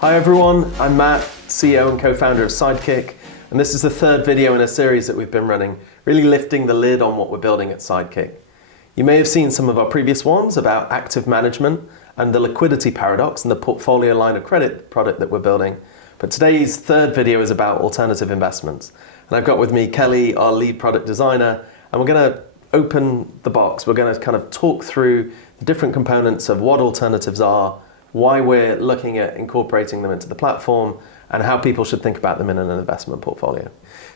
Hi everyone, I'm Matt, CEO and co-founder of Sidekick, and this is the third video in a series that we've been running, really lifting the lid on what we're building at Sidekick. You may have seen some of our previous ones about active management and the liquidity paradox and the portfolio line of credit product that we're building, but today's third video is about alternative investments. And I've got with me Kelly, our lead product designer, and we're going to open the box. We're going to kind of talk through the different components of what alternatives are, why we're looking at incorporating them into the platform, and how people should think about them in an investment portfolio.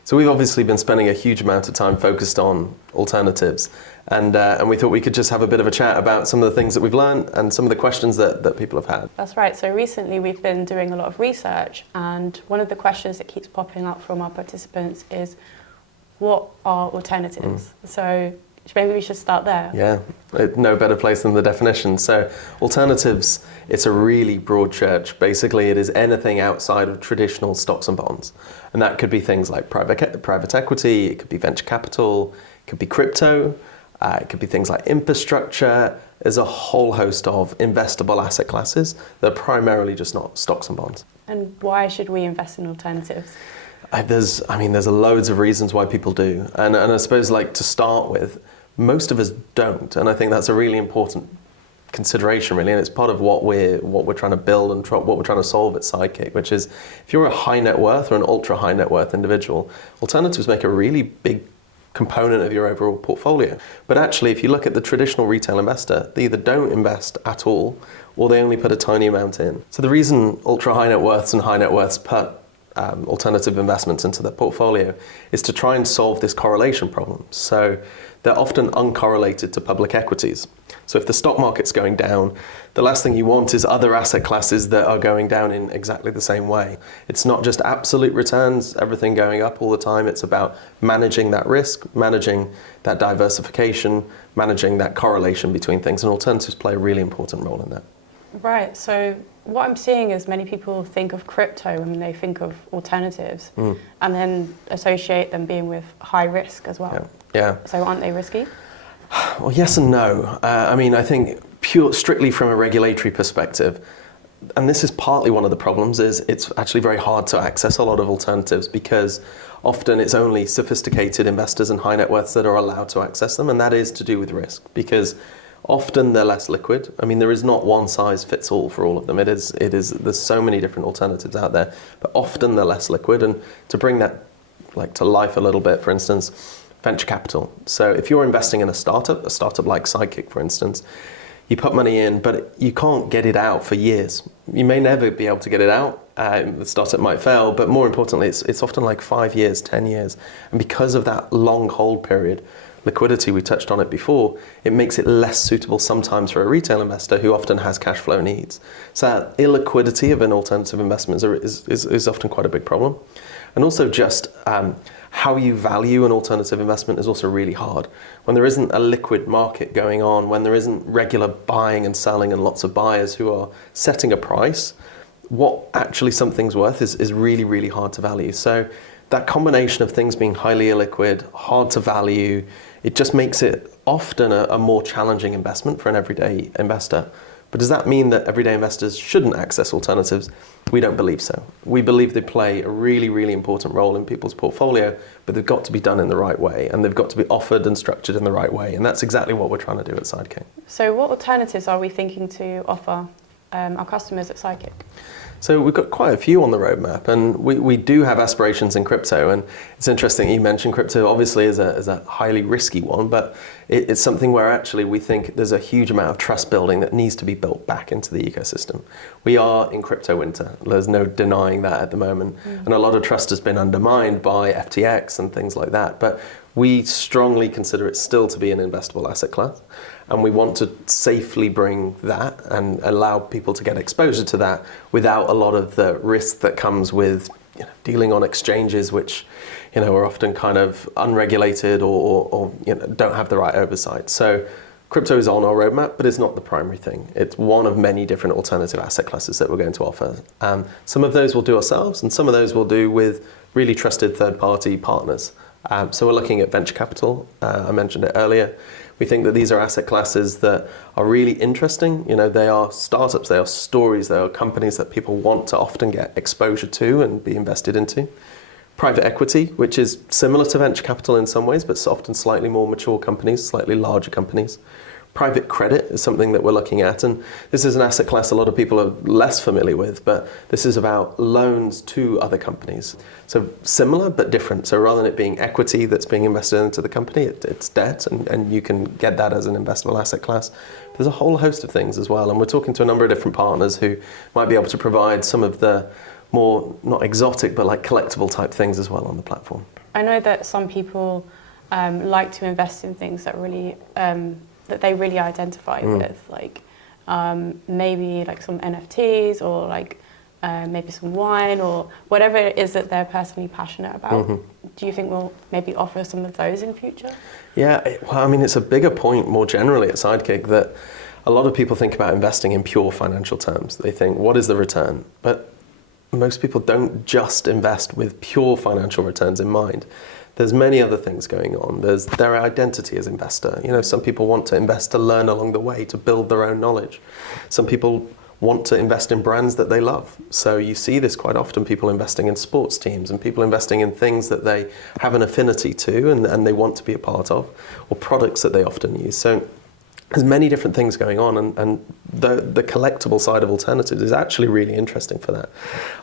So we've obviously been spending a huge amount of time focused on alternatives, and we thought we could just have a bit of a chat about some of the things that we've learned and some of the questions that people have had. That's right. So recently we've been doing a lot of research, and one of the questions that keeps popping up from our participants is, what are alternatives? So maybe we should start there. Yeah, no better place than the definition. So alternatives, it's a really broad church. Basically, it is anything outside of traditional stocks and bonds. And that could be things like private equity, it could be venture capital, it could be crypto, it could be things like infrastructure. There's a whole host of investable asset classes that are primarily just not stocks and bonds. And why should we invest in alternatives? There's loads of reasons why people do. And I suppose, like, to start with, most of us don't. And I think that's a really important consideration, really. And it's part of what we're trying to build and what we're trying to solve at Sidekick, which is, if you're a high net worth or an ultra high net worth individual, alternatives make a really big component of your overall portfolio. But actually, if you look at the traditional retail investor, they either don't invest at all, or they only put a tiny amount in. So the reason ultra high net worths and high net worths put alternative investments into their portfolio is to try and solve this correlation problem. So they're often uncorrelated to public equities. So if the stock market's going down, the last thing you want is other asset classes that are going down in exactly the same way. It's not just absolute returns, everything going up all the time. It's about managing that risk, managing that diversification, managing that correlation between things, and alternatives play a really important role in that. Right, so what I'm seeing is many people think of crypto when they think of alternatives, and then associate them being with high risk as well. Yeah. So aren't they risky? Well, yes and no. I think strictly from a regulatory perspective, and this is partly one of the problems, is it's actually very hard to access a lot of alternatives because often it's only sophisticated investors and high net worths that are allowed to access them, and that is to do with risk, because often they're less liquid. There is not one size fits all for all of them. There's so many different alternatives out there, but often they're less liquid. And to bring that to life a little bit, for instance, venture capital. So if you're investing in a startup like Sidekick, for instance, you put money in, but you can't get it out for years. You may never be able to get it out. The startup might fail, but more importantly, it's often like 5 years, 10 years. And because of that long hold period, liquidity, we touched on it before, it makes it less suitable sometimes for a retail investor who often has cash flow needs. So that illiquidity of an alternative investment is often quite a big problem. And also just how you value an alternative investment is also really hard. When there isn't a liquid market going on, when there isn't regular buying and selling and lots of buyers who are setting a price, what actually something's worth is really, really hard to value. So that combination of things being highly illiquid, hard to value, it just makes it often a more challenging investment for an everyday investor. But does that mean that everyday investors shouldn't access alternatives? We don't believe so. We believe they play a really, really important role in people's portfolio, but they've got to be done in the right way, and they've got to be offered and structured in the right way. And that's exactly what we're trying to do at Sidekick. So what alternatives are we thinking to offer our customers at Sidekick? So we've got quite a few on the roadmap, and we do have aspirations in crypto. And it's interesting you mentioned crypto obviously is a highly risky one, but it's something where actually we think there's a huge amount of trust building that needs to be built back into the ecosystem. We are in crypto winter. There's no denying that at the moment. And a lot of trust has been undermined by FTX and things like that. But we strongly consider it still to be an investable asset class. And we want to safely bring that and allow people to get exposure to that without a lot of the risk that comes with dealing on exchanges which are often kind of unregulated or don't have the right oversight. So crypto is on our roadmap, but it's not the primary thing. It's one of many different alternative asset classes that we're going to offer. Some of those we'll do ourselves, and some of those we'll do with really trusted third-party partners. So we're looking at venture capital. I mentioned it earlier. We think that these are asset classes that are really interesting. You know, they are startups, they are stories, they are companies that people want to often get exposure to and be invested into. Private equity, which is similar to venture capital in some ways, but often slightly more mature companies, slightly larger companies. Private credit is something that we're looking at, and this is an asset class a lot of people are less familiar with, but this is about loans to other companies. So similar but different. So rather than it being equity that's being invested into the company, it's debt, and you can get that as an investable asset class. There's a whole host of things as well, and we're talking to a number of different partners who might be able to provide some of the more, not exotic, but like collectible type things as well on the platform. I know that some people like to invest in things that really that they really identify with, like maybe like some NFTs or like maybe some wine or whatever it is that they're personally passionate about. Do you think we'll maybe offer some of those in future? Yeah, well, I mean, it's a bigger point more generally at Sidekick that a lot of people think about investing in pure financial terms. They think, what is the return? But most people don't just invest with pure financial returns in mind. There's many other things going on. There's their identity as investor. You know, some people want to invest to learn along the way, to build their own knowledge. Some people want to invest in brands that they love. So you see this quite often, people investing in sports teams and people investing in things that they have an affinity to and they want to be a part of, or products that they often use. So there's many different things going on, and the collectible side of alternatives is actually really interesting for that.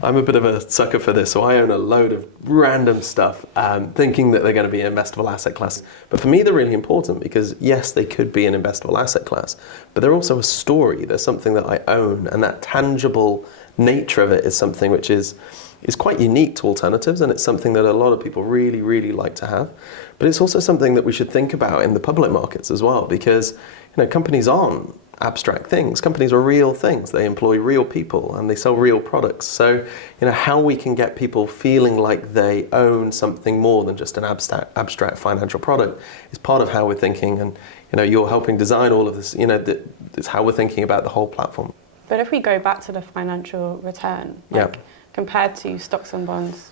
I'm a bit of a sucker for this, so I own a load of random stuff, thinking that they're going to be an investable asset class. But for me, they're really important because, yes, they could be an investable asset class, but they're also a story. They're something that I own, and that tangible nature of it is something which is quite unique to alternatives, and it's something that a lot of people really, really like to have. But it's also something that we should think about in the public markets as well, because companies aren't abstract things. Companies are real things. They employ real people and they sell real products. So, how we can get people feeling like they own something more than just an abstract financial product is part of how we're thinking. And, you're helping design all of this. It's how we're thinking about the whole platform. But if we go back to the financial return, compared to stocks and bonds,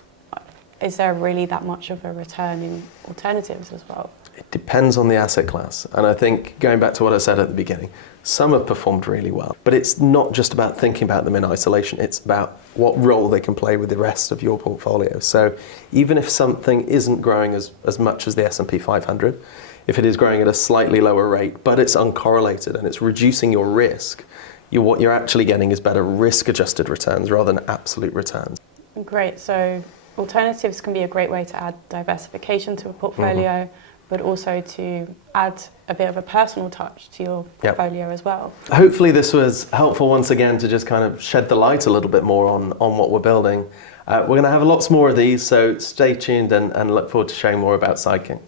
is there really that much of a return in alternatives as well? It depends on the asset class. And I think, going back to what I said at the beginning, some have performed really well. But it's not just about thinking about them in isolation. It's about what role they can play with the rest of your portfolio. So even if something isn't growing as much as the S&P 500, if it is growing at a slightly lower rate, but it's uncorrelated and it's reducing your risk, what you're actually getting is better risk-adjusted returns rather than absolute returns. Great. So alternatives can be a great way to add diversification to a portfolio, but also to add a bit of a personal touch to your portfolio as well. Hopefully this was helpful once again to just kind of shed the light a little bit more on what we're building. We're going to have lots more of these, so stay tuned and look forward to sharing more about Sidekick.